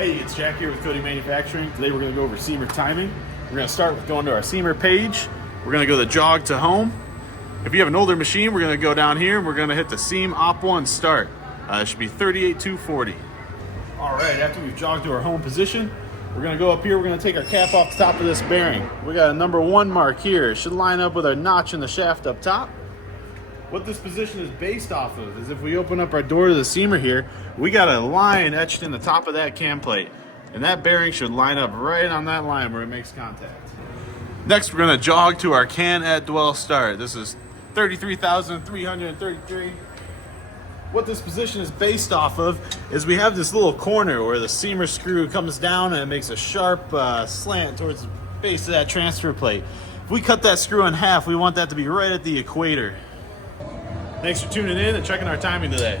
Hey, it's Jack here with Codi Manufacturing. Today we're going to go over seamer timing. We're going to start with going to our seamer page. We're going to go the jog to home. If you have an older machine, we're going to go down here and we're going to hit the seam op 1 start. It should be 38,240. All right, after we've jogged to our home position, we're going to go up here. We're going to take our cap off the top of this bearing. We got a number 1 mark here. It should line up with our notch in the shaft up top. What this position is based off of is if we open up our door to the seamer here, we got a line etched in the top of that cam plate. And that bearing should line up right on that line where it makes contact. Next, we're going to jog to our can at dwell start. This is 33,333. What this position is based off of is we have this little corner where the seamer screw comes down and it makes a sharp slant towards the base of that transfer plate. If we cut that screw in half, we want that to be right at the equator. Thanks for tuning in and checking our timing today.